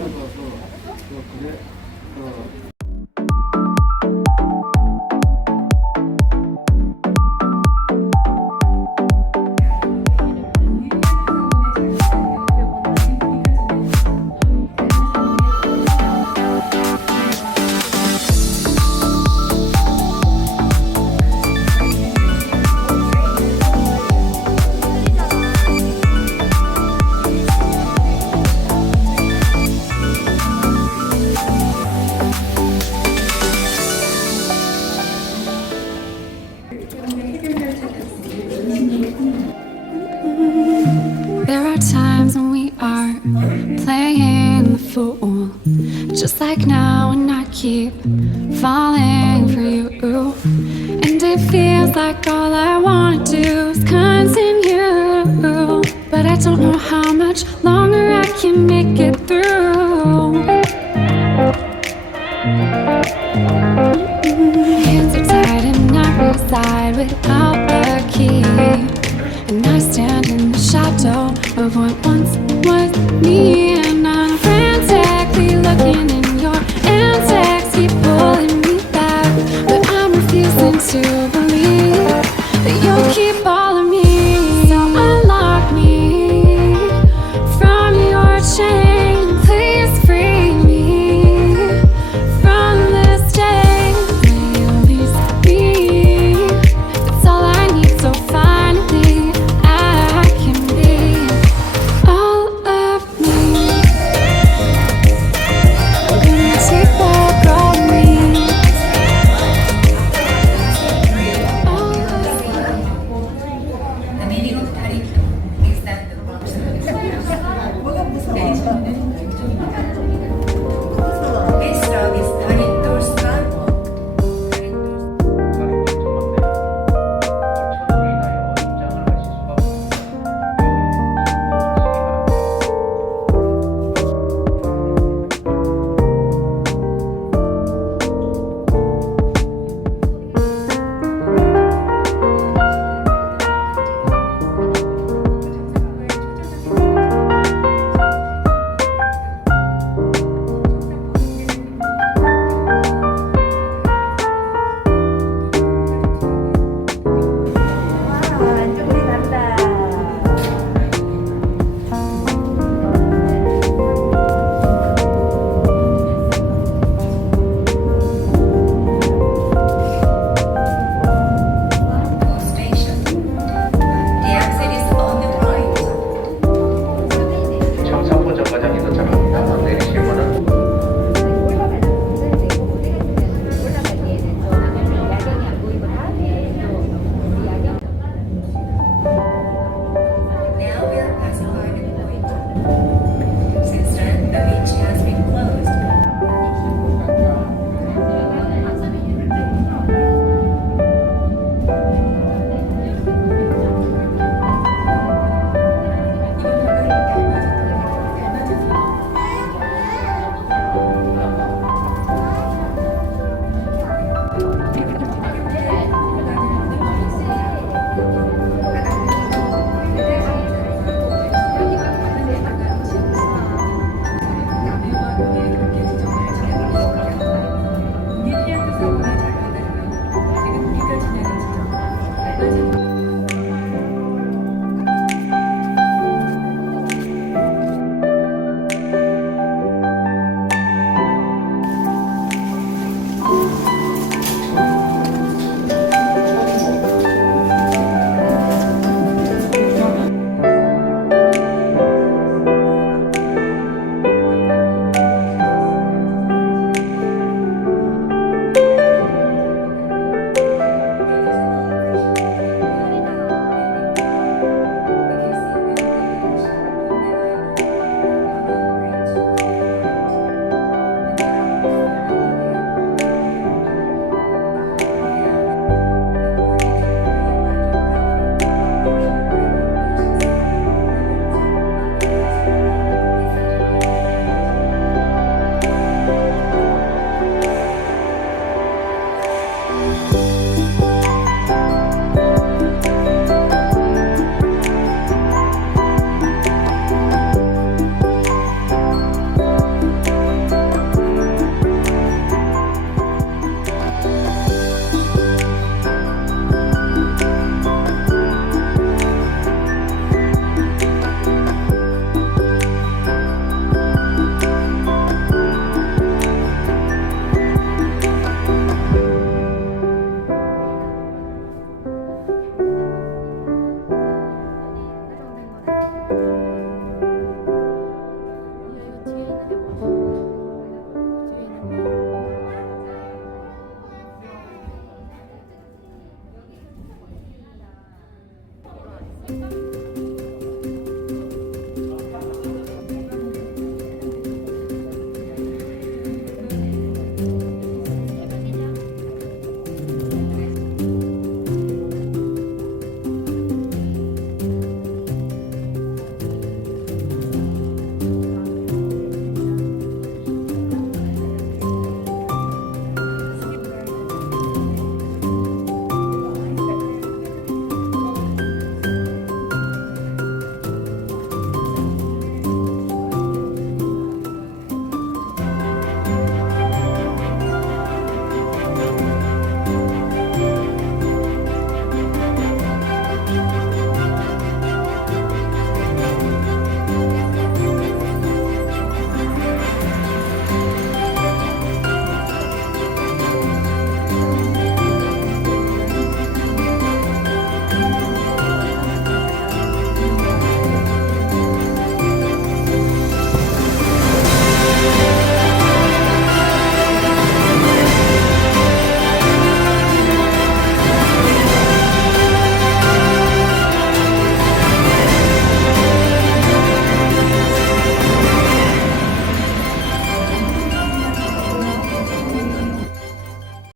そうそう。ね。Just like now, and I keep falling for you. And it feels like all I wanna do is continue, but I don't know how much longer I can make it through. Hands are tied and I reside without the key. And I stand in the shadow of what once was me. Tá Amém.